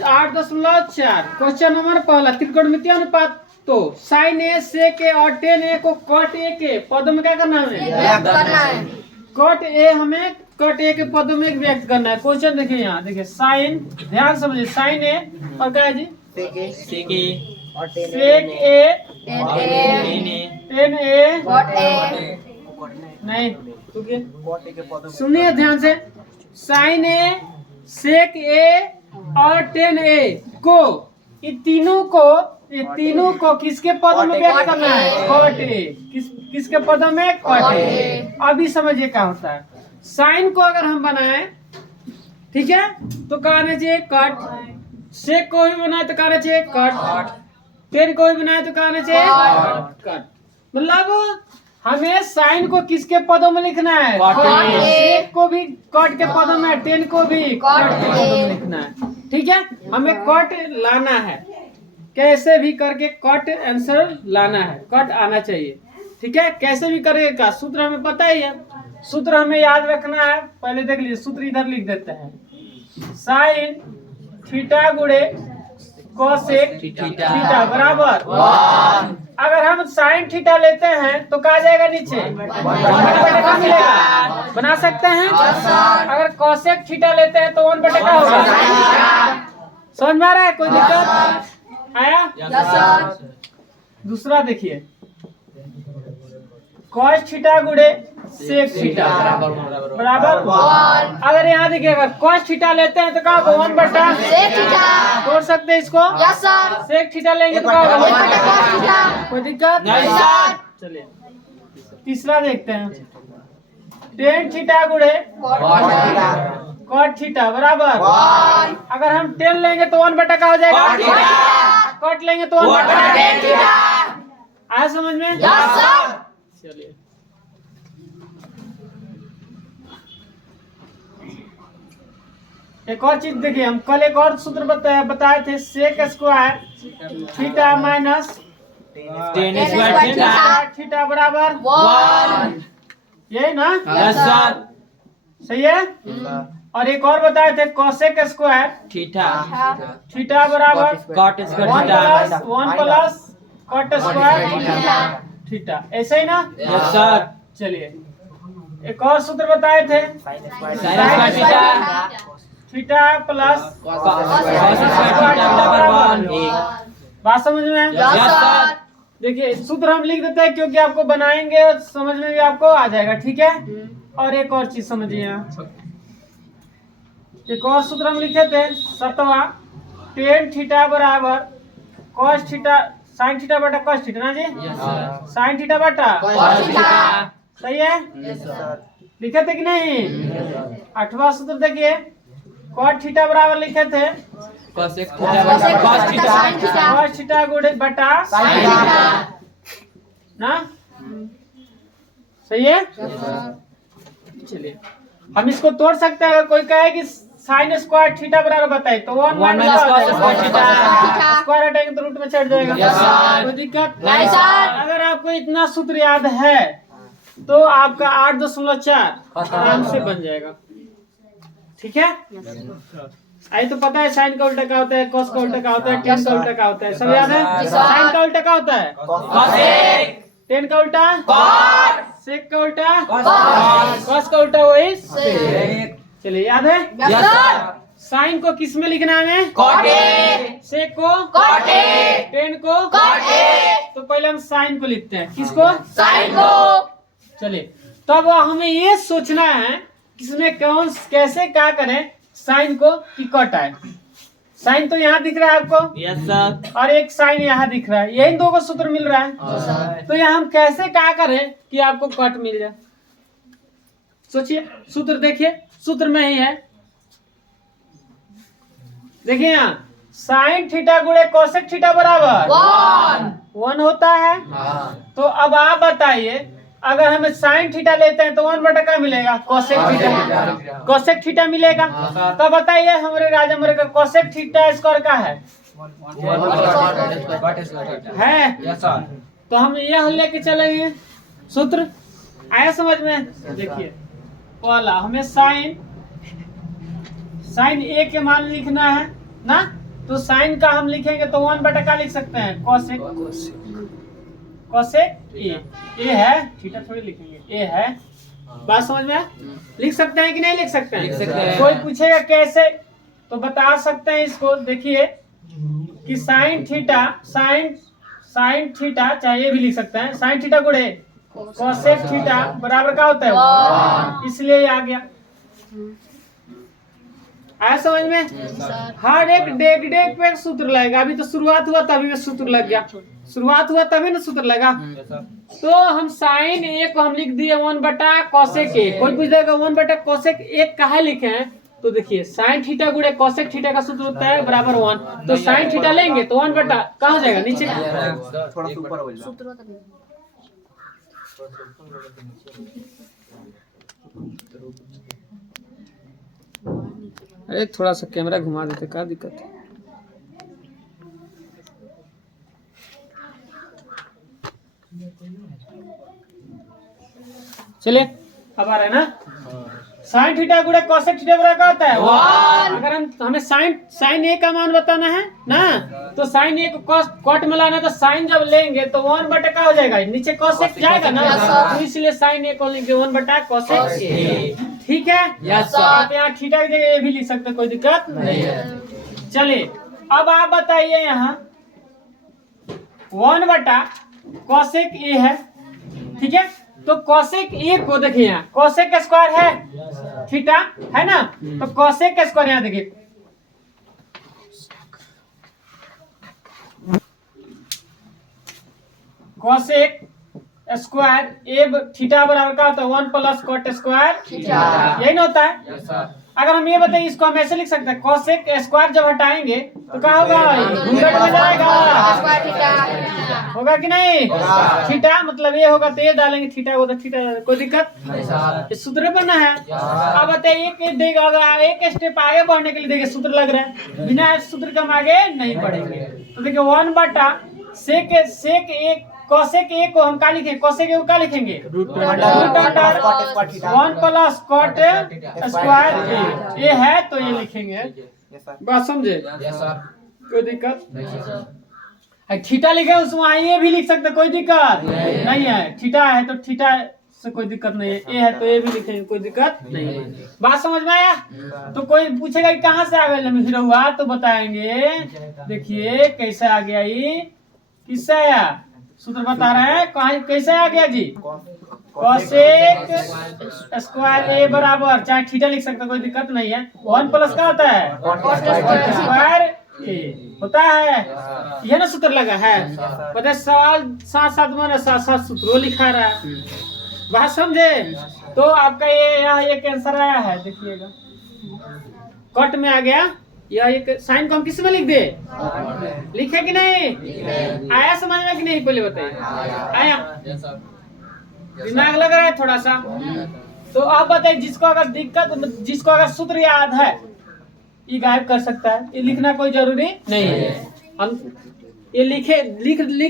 8.4 question number पहला त्रिकोणमितीय अनुपात। तो साइन ए सेक ए और टेन ए को कॉट ए के पदों में क्या करना है? कॉट ए हमें कॉट ए के पदों में व्यक्त करना है। क्वेश्चन देखिए यहाँ, देखिए साइन, ध्यान समझिए, साइन ए और क्या है जी? सेक ए टेन ए नहीं, सुनिए ध्यान से। साइन ए सेक ए और टेन ए को, ये तीनों को किसके पदों में व्यक्त करना है? Cot A. किसके पदों में? Cot A. अभी समझिए क्या होता है। साइन को अगर हम बनाए, ठीक है, तो कहना चाहिए कट। सेक को भी बनाए तो कहना चाहिए कट। टेन को भी बनाए तो कहना चाहिए कट। मतलब हमें साइन को किसके पदों में लिखना है? सेक को भी कट के पदों में, टेन को भी कट के पदों में लिखना है। ठीक है, हमें कट लाना है, कैसे भी करके कट आंसर लाना है, कट आना चाहिए। ठीक है, कैसे भी करेगा, सूत्र हमें पता ही है। सूत्र हमें याद रखना है। पहले देख लीजिए, सूत्र इधर लिख देते हैं। साइन थीटा गुणे कोसेक थीटा बराबर। अगर हम साइन थीटा लेते हैं तो कहा जाएगा नीचे, क्या मिलेगा? बना सकते हैं। अगर कोसेक थीटा लेते हैं तो 1/, क्या होगा? समझ में आ रहा है? कोई दिक्कत आया? दूसरा देखिए, कॉस थीटा गुणे सेक थीटा बराबर। अगर यहाँ देखिएगा कॉस थीटा लेते हैं तो क्या होगा? 1/, तोड़ सकते हैं इसको। सेक थीटा लेंगे तो क्या होगा? कोई दिक्कत नहीं। चलिए तीसरा देखते हैं। टेन थीटा गुणे कॉट थीटा बराबर। अगर हम 10 लेंगे तो 1/, क्या हो जाएगा? कॉट लेंगे तो 1/। आया समझ में? चलिए एक और चीज देखिए, हम कल एक और सूत्र बताए थे। Sec square theta minus tan square theta बराबर 1। यही ना? सही है। और एक और बताए थे, कोसेक स्क्वायर थीटा बराबर 1 प्लस कॉट स्क्वायर थीटा। ऐसे ही ना? चलिए एक और सूत्र बताए थे, थीटा प्लस बात समझ में है? देखिए सूत्र हम लिख देते हैं क्योंकि आपको बनाएंगे और समझ में भी आपको आ जाएगा। ठीक है, और एक और चीज समझिए, एक और सूत्र हम लिखे थे 7वां। टेन थीटा बराबर कॉस थीटा साइन थीटा बटा कॉस थीटा ना जी? साइन थीटा बटा कॉस थीटा। सही है? लिखे थे कि नहीं? 8वां सूत्र देखिए, कॉट थीटा बराबर लिखे थे कॉस थीटा गुणे बटा साइन थीटा ना? सही है? चलिए हम इसको तोड़ सकते हैं। अगर कोई कहे कि साइन स्क्वायर थीटा बराबर बताए तो 1 माइनस कॉस थीटा, स्क्वायर हटाएंगे तो रूट में चढ़ जाएगा। कोई दिक्कत नहीं। अगर आपको इतना सूत्र याद है तो आपका 8.4 आराम से बन जाएगा। ठीक है, आई तो पता है साइन का उल्टा क्या होता है, कॉस का उल्टा क्या होता है, टेन का उल्टा क्या होता है, सब याद है? साइन का उल्टा क्या होता है? कॉसेक। टेन का उल्टा कॉट। सेक का उल्टा कॉस। कॉस का उल्टा वही सेक। चलिए याद है? साइन को किस में लिखना है? Cot A. सेक को कॉट ए। टेन को कॉट ए। तो पहले हम साइन को लिखते हैं। किसको? साइन को। चलिए तब हमें ये सोचना है किसमें कौन कैसे क्या करें साइन को कि कट आए। साइन तो यहाँ दिख रहा है आपको? Yes sir. और एक साइन यहाँ दिख रहा है, यही दो को सूत्र मिल रहा है। तो यहाँ हम कैसे क्या करें कि आपको कट मिल जाए? सोचिए, सूत्र देखिए, सूत्र में ही है। देखिए यहाँ साइन थीटा गुणे कोसेक थीटा बराबर 1 होता है। तो अब आप बताइए, अगर हमें साइन थीटा लेते हैं तो 1/, क्या मिलेगा? Cosec theta. कोसेक थीटा मिलेगा। तो बताइए हमारे राजा मोरे का कोसेक थीटा स्क्वायर का है? तो हम यह लेके चलेंगे सूत्र। आया समझ में? देखिए पहला हमें साइन ए के मान लिखना है ना? तो साइन का हम लिखेंगे तो 1 का लिख सकते हैं कोसेक ए है, थीटा थोड़ी लिखेंगे, ए है। बात समझ में लिख सकते हैं कि नहीं लिख सकते हैं? कोई पूछेगा कैसे तो बता सकते हैं इसको। देखिए कि साइन थीटा चाहे ये भी लिख सकते हैं, साइन थीटा गुणे कोसेक थीटा बराबर क्या होता है, इसलिए ये आ गया। आया समझ में? हर एक डेग पे एक सूत्र लगेगा। अभी तो शुरुआत हुआ तभी में सूत्र लग गया, शुरुआत हुआ तभी ना सूत्र लगा। तो हम साइन ए को हम लिख दिए 1 कोसेक ए। कोई पूछ देगा 1 कोसेक ए काहे लिखे हैं, तो देखिए साइन थीटा गुणे कोसेक थीटा का सूत्र होता है बराबर 1। तो साइन थीटा लेंगे तो 1 कहाँ हो जाएगा, नीचे थोड़ा सा ऊपर हो जाएगा। अरे थोड़ा सा कैमरा घुमा देते, क्या दिक्कत है? चलिए अब आ रहा है ना। साइन थीटा गुणे कोसेक थीटा बराबर क्या होता है 1। अगर हमें साइन ए का मान बताना है ना, तो साइन ए को कॉट में लाना है, तो साइन जब लेंगे तो 1 क्या हो जाएगा, नीचे कोसेक जाएगा ना, तो इसलिए साइन ए को लेंगे 1 कोसेक ए। ठीक है, आप यहाँ थीटा की जगह ए भी लिख सकते, कोई दिक्कत नहीं है। चलिए अब आप बताइए, यहाँ 1 कोसेक ए है, ठीक है। तो कोसेक ए को देखिए, यहाँ कोसेक स्क्वायर है थीटा है ना, तो कोसेक स्क्वायर यहाँ देखिए कोसेक स्क्वायर ए थीटा बराबर का होता है 1 + कॉट स्क्वायर थीटा, यही ना होता है। अगर हम ये बताइए इसको हम ऐसे लिख सकते हैं, कोसेक स्क्वायर जब हटाएंगे तो क्या होगा, घूंघट में जाएगा, होगा कि नहीं, थीटा मतलब ये होगा तो ये डालेंगे, थीटा होगा तो थीटा, कोई दिक्कत, इस सूत्र बनना है। अब बताइए एक देगा, अगर एक स्टेप आगे बढ़ने के लिए देखिए सूत्र लग रहा है, बिना सूत्र के हम आगे नहीं बढ़ेंगे। तो देखिए 1 सेक ए कोसेक ए को हम क्या लिखेंगे, कोसेक ए को क्या लिखेंगे, √1 + कॉट स्क्वायर ए है, तो ये लिखेंगे। बात समझे, कोई दिक्कत नहीं। थीटा लिखे उसमें ये भी लिख सकते, कोई दिक्कत नहीं है। थीटा है तो थीटा से कोई दिक्कत नहीं है, ए है तो ए भी लिखेंगे, कोई दिक्कत नहीं है। बात समझ में आया? तो कोई पूछेगा कि कहाँ से आ गया हीरो हुआ, तो बताएंगे देखिए कैसे आ गया, ये किससे आया, सूत्र बता रहे हैं, कहाँ कैसे आ गया जी, कोसेक स्क्वायर ए बराबर, चाहे थीटा लिख सकते, कोई दिक्कत नहीं है। 1 + क्या होता है, कॉट स्क्वायर ए होता है, यह ना सूत्र लगा है। पता सवाल 7 में 7 सूत्रों लिखा रहा है। बात समझे? तो आपका ये यहाँ एक आंसर आया है, देखिएगा कट में आ गया। यह एक साइन को हम किस में लिख दे, लिखे कि नहीं, आया समझ में कि नहीं, पहले बताइए, आया, दिमाग लग रहा है थोड़ा सा। तो आप बताइए जिसको अगर दिक्कत, जिसको अगर सूत्र याद है ये गायब कर सकता है, ये लिखना कोई जरूरी नहीं है। हम ये लिख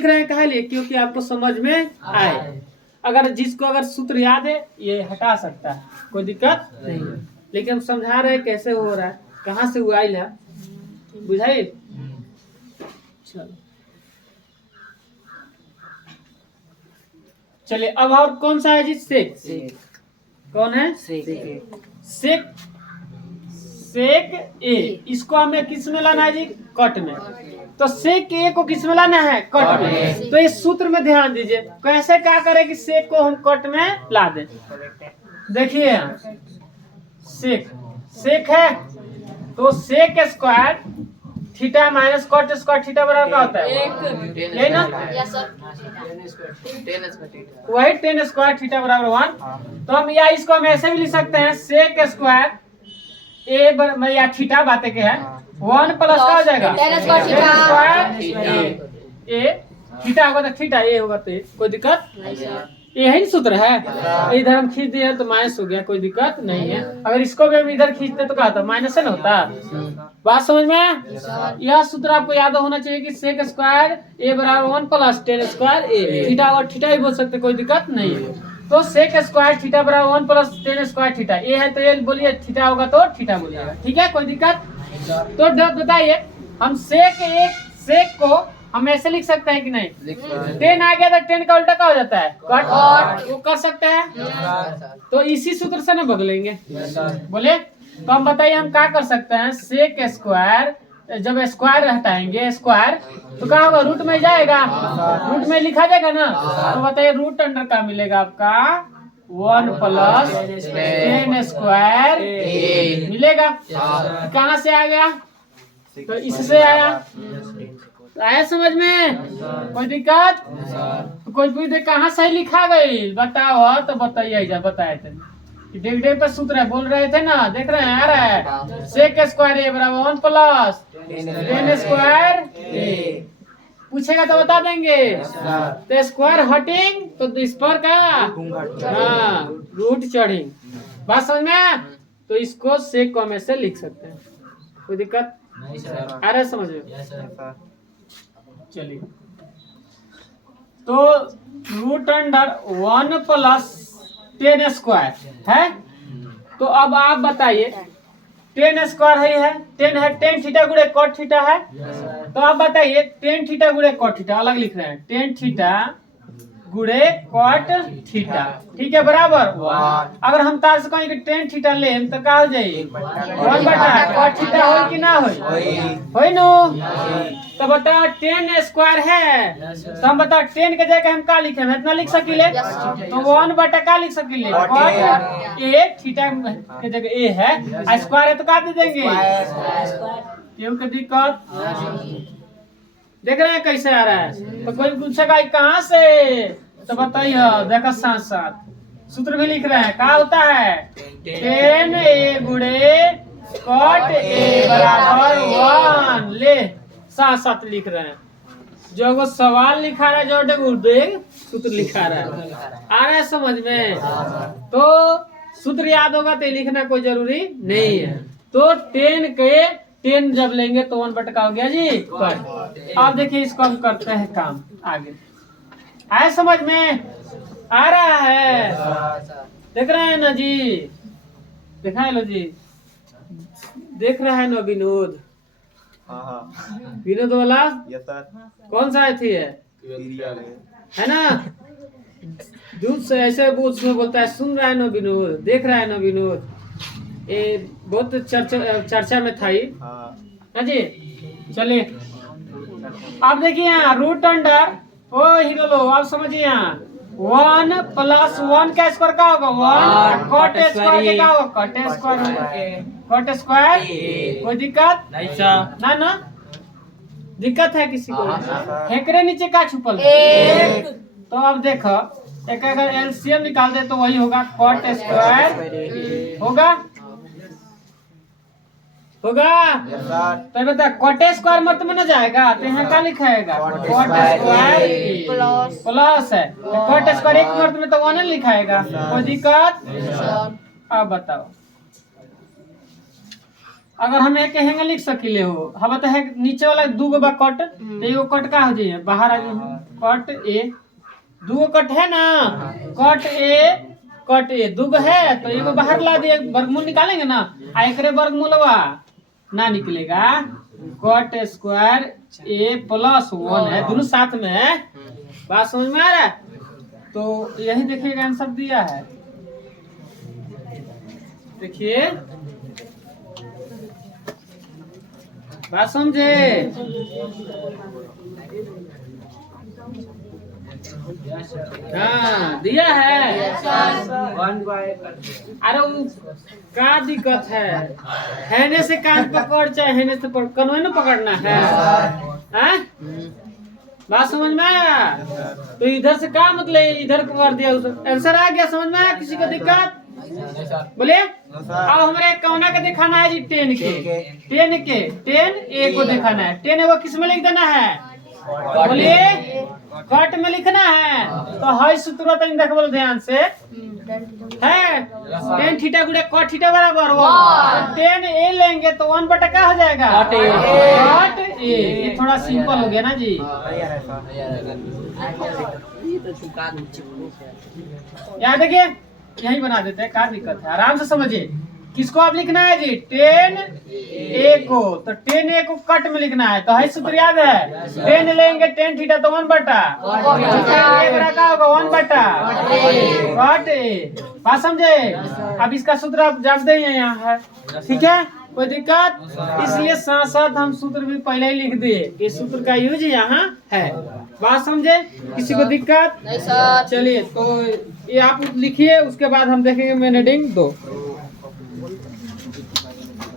रहे हैं काहे लिए, क्योंकि आपको समझ में आए। अगर जिसको अगर सूत्र याद है ये हटा सकता है, कोई दिक्कत नहीं है। लेकिन हम समझा रहे हैं कैसे हो रहा है, कहाँ से हुआ है, बुझाइए। चलो चलिए अब और कौन सा है जी, सेक, कौन है, सेक ए, इसको हमें किस में लाना है जी, कट में। तो सेक ए को किस में लाना है, कट में। तो इस सूत्र में ध्यान दीजिए, कैसे क्या करें कि सेक को हम कट में ला दें। देखिए सेक है तो sec square theta minus cot square theta बराबर क्या होता है, यही ना, वही 10 स्क्वायर थीटा बराबर 1। तो हम या इसको हम ऐसे भी लिख सकते हैं, सेक स्क्वायर ए या थीटा बातें के है 1 + क्या हो जाएगा, 10 स्क्वायर ए थीटा होगा तो थीटा, ए होगा तो कोई दिक्कत नहीं, यही सूत्र है। इधर हम खींच दिए तो माइनस हो गया, कोई दिक्कत नहीं है। अगर इसको भी हम इधर खींचते तो क्या होता, माइनस से ना होता। बात समझ में? यह सूत्र आपको याद होना चाहिए कि सेक स्क्वायर ए बराबर 1 + 10 स्क्वायर ए, थीटा और थीटा ही बोल सकते, कोई दिक्कत नहीं है। तो सेक स्क्वायर थीटा बराबर 1 + 10 स्क्वायर थीटा, ए है तो ये बोलिए, थीटा होगा तो थीटा बोलिएगा, ठीक है, कोई दिक्कत। तो बताइए हम सेक को हम ऐसे लिख सकते हैं कि नहीं? 10 आ गया तो 10 का उल्टा क्या हो जाता है? कट। वो कर सकते हैं, तो इसी सूत्र से ना बदलेंगे। बोले तो हम बताइए हम क्या कर सकते हैं? सेक स्क्वायर, जब स्क्वायर हटाएंगे स्क्वायर तो क्या होगा? रूट में जाएगा, रूट में लिखा जाएगा ना। तो बताइए रूट अंडर का मिलेगा आपका 1 प्लस 10 स्क्वायर मिलेगा। कहाँ से आ गया? तो इससे आया समझ में? कोई दिक्कत? तो कोई पूछे कहाँ सही लिखा गई बताओ, तो बताइए बताए थे डेग पर सूत्र है, बोल रहे थे ना, देख रहे हैं आ रहा है सेक स्क्वायर ए बराबर 1 प्लस 10 स्क्वायर ए। पूछेगा तो बता देंगे। तो स्क्वायर हटिंग तो इस पर का हाँ रूट चढ़िंग। बात समझ में? तो इसको सेक को हम ऐसे लिख सकते हैं, कोई दिक्कत आ रहा है समझ में? चलिए तो रूट अंडर 1 प्लस 10 स्क्वायर है। तो अब आप बताइए 10 स्क्वायर है 10 है 10 थीटा गुणे कॉट थीटा है। तो आप बताइए 10 थीटा गुणे कॉट थीटा अलग लिख रहे हैं, 10 थीटा गुणे कॉट थीटा, ठीक है बराबर। अगर हम तार से कहें कि 10 थीटा ले तो क्या हो जाए? 1 बटा कॉट थीटा हो कि ना हो नो? तो बता 10 स्क्वायर है तो हम बता 10 के जगह हम क्या लिखे? हम इतना लिख सकिले तो 1 बटा क्या लिख सकिले? कॉट ए थीटा के जगह ए है, स्क्वायर है तो क्या दे देंगे? क्यों के दिक्कत देख रहे हैं कैसे आ रहा है? तो कोई पूछेगा कहाँ से तो बताइए, देखो साथ साथ सूत्र भी लिख रहे हैं। क्या होता है? 10 ए गुणे कॉट ए बराबर 1 ले साथ साथ लिख रहे हैं। जो वो सवाल लिखा रहा है जो देख सूत्र लिखा रहा है, आ रहा है समझ में? तो सूत्र याद होगा तो लिखना कोई जरूरी नहीं है। तो 10 जब लेंगे तो 1 बटा हो गया जी कट। अब देखिए इसको हम करते हैं काम आगे, आया समझ में? आ रहा है? देख रहे हैं ना जी? दिखाए लो जी, देख रहा है ना विनोद? विनोद वाला कौन सा थी है ना? दूध से ऐसे उसमें बोलता है, सुन रहा है ना विनोद? देख रहा है ना विनोद? ये बहुत चर्चा में था ही ना जी। चलिए अब देखिए यहाँ रूट अंडर ओ हीरो लो, आप समझिए यहाँ 1 प्लस 1 का स्क्वायर क्या होगा? 1 कॉट स्क्वायर के क्या होगा? Cot square cot square. कोई दिक्कत ना ना? दिक्कत है किसी को? हेकरे नीचे का छुपल तो अब देखो एक अगर एलसीएम निकाल दे तो वही होगा कॉट स्क्वायर होगा तो बता कॉट स्क्वायर मत में ना जाएगा तो यहाँ क्या लिखाएगा? कॉट स्क्वायर प्लस है कॉट स्क्वायर एक मर्त में तो 1 लिखाएगा। कोई दिक्कत? अब बताओ अगर हम एक हैंगे लिख सकिले हो हम तो है नीचे वाला 2 गो कट तो एगो कट का हो जाए बाहर आ जाए कट ए 2 कट है ना? कट ए 2 है तो एगो बाहर ला दिए वर्गमूल निकालेंगे ना, आ एक वर्गमूलवा ना निकलेगा। कॉट स्क्वायर ए प्लस 1 है, दोनों साथ में है। बात समझ में आ रहा है? तो यही देखिएगा आंसर दिया है, देखिए बात समझे? हाँ दिया है। अरे क्या दिक्कत है? हैने से कान पकड़ चाहे हैने से कन्वे न पकड़ना है, हैं? बात समझ में आया? तो इधर से क्या मतलब इधर कर दिया आंसर आ गया, समझ में आया? किसी को दिक्कत? बोलिए अब हमारे कौना का दिखाना है जी? 10 ए को दिखाना है। 10 ए को किस में लिख देना है? बोलिए कट में लिखना है। तो हाई सूत्र देख बोल ध्यान से है 10 थीटा गुणे कॉट थीटा बराबर 1। 10 ए लेंगे तो 1 बटा क्या हो जाएगा? Cot A. ये थोड़ा सिंपल हो गया ना जी? याद देखिए यही बना देते हैं, क्या दिक्कत है? आराम से समझिए। किसको अब लिखना है जी? टेन ए को। तो टेन ए को कट में लिखना है। तो है सूत्र याद है, टेन लेंगे टेन थीटा तो 1 बटा ए बराबर क्या होगा 1 बटा कट ए। बात समझे? अब इसका सूत्र आप जानते ही हैं यहाँ है, ठीक है, कोई दिक्कत? इसलिए साथ साथ हम सूत्र भी पहले ही लिख दिए, इस सूत्र का यूज यहाँ है। बात समझे? किसी को दिक्कत? चलिए तो ये आप लिखिए, उसके बाद हम देखेंगे मैंने हेडिंग 2।